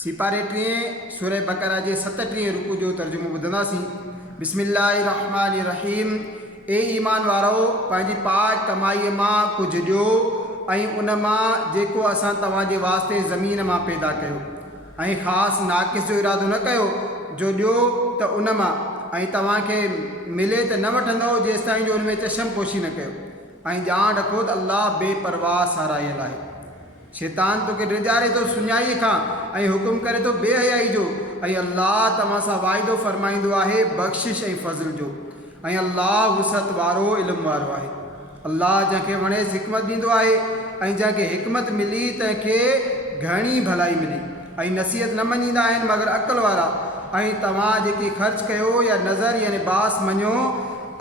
सिपारे 3 सूरह बकरा जे 37 रुकू जो तर्जुमो ॿुधंदासीं। बिस्मिल्लाहिर्रहमानिर्रहीम। ए ईमान वारो, पंहिंजी पाक कमाईअ मां कुझु ॾियो ऐं उन मां जेको असां तव्हांजे वास्ते ज़मीन मां पैदा कयो, ऐं ख़ासि नाक़िस जो इरादो न कयो जो ॾियो त उन मां ऐं तव्हांखे मिले त न वठंदव जेसि ताईं जो उन में चशम पोशी न कयो। ऐं ॼाण रखो त अल्लाह बेपरवाह सारायल आहे। शैतान तोखे डिॼारे थो सुञाईअ खां ऐं हुकुम करे थो बेहयाई जो, ऐं अल्लाह तव्हां सां वाइदो फरमाईंदो आहे बख़्शिश ऐं फज़ल जो, ऐं अल्लाह वुसअत वारो इल्मु वारो आहे। अल्लाह जंहिंखे वणेसि हिकमत ॾींदो आहे, ऐं जंहिंखे हिकमत मिली तंहिंखे घणी भलाई मिली। ऐं नसीहत न मञींदा आहिनि मगर अक़ल वारा। ऐं तव्हां जेकी ख़र्च कयो या नज़र यानी बास मञो,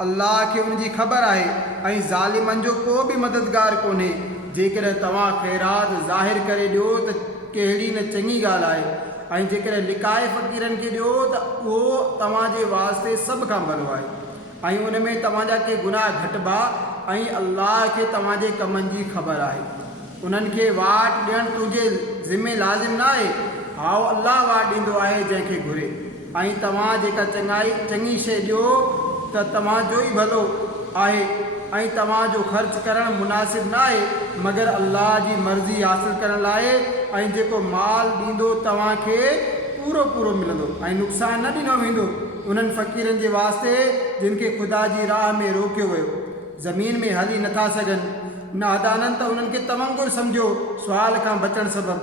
अल्लाह खे उनजी ख़बर आहे, ऐं ज़ालिमनि जो को बि मददगार कोन्हे। जेकॾहिं तव्हां ख़ैरात ज़ाहिर करे ॾियो त कहिड़ी न चङी ॻाल्हि आहे, ऐं जेकॾहिं लिकाए फ़क़ीरनि खे ॾियो त उहो तव्हांजे वास्ते सभ खां भलो आहे, ऐं उन में तव्हांजा के गुनाह घटिबा, ऐं अल्लाह खे तव्हांजे कमनि जी ख़बर आहे। उन्हनि खे वाट ॾियणु तुंहिंजे ज़िमे लाज़िम न आहे, हाओ अल्लाह वाट ॾींदो आहे जंहिंखे घुरे। ऐं तव्हां जेका चङी शइ ॾियो त तव्हांजो ई भलो आहे, ऐं तव्हांजो ख़र्च करणु मुनासिब न आहे मगर अल्लाह जी मर्ज़ी हासिल करण लाइ। ऐं जेको माल ॾींदो तव्हांखे पूरो पूरो मिलंदो ऐं नुक़सानु न ॾिनो वेंदो उन्हनि फ़क़ीरनि जे वास्ते जिन खे ख़ुदा जी राह में रोकियो वियो, ज़मीन में हली नथा सघनि। नादाननि त उन्हनि खे तवंगुर सम्झो सुवाल खां बचणु सबबु।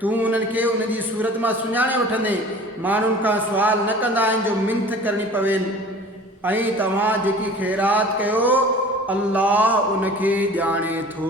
तूं उन्हनि खे उनजी सूरत मां सुञाणे वठंदे माण्हुनि खां सुवाल न कंदा आहिनि जो मिंथ करणी पवेनि। ऐं तव्हां जेकी ख़ैरात कयो अल्लाह उनखे ॼाणे थो।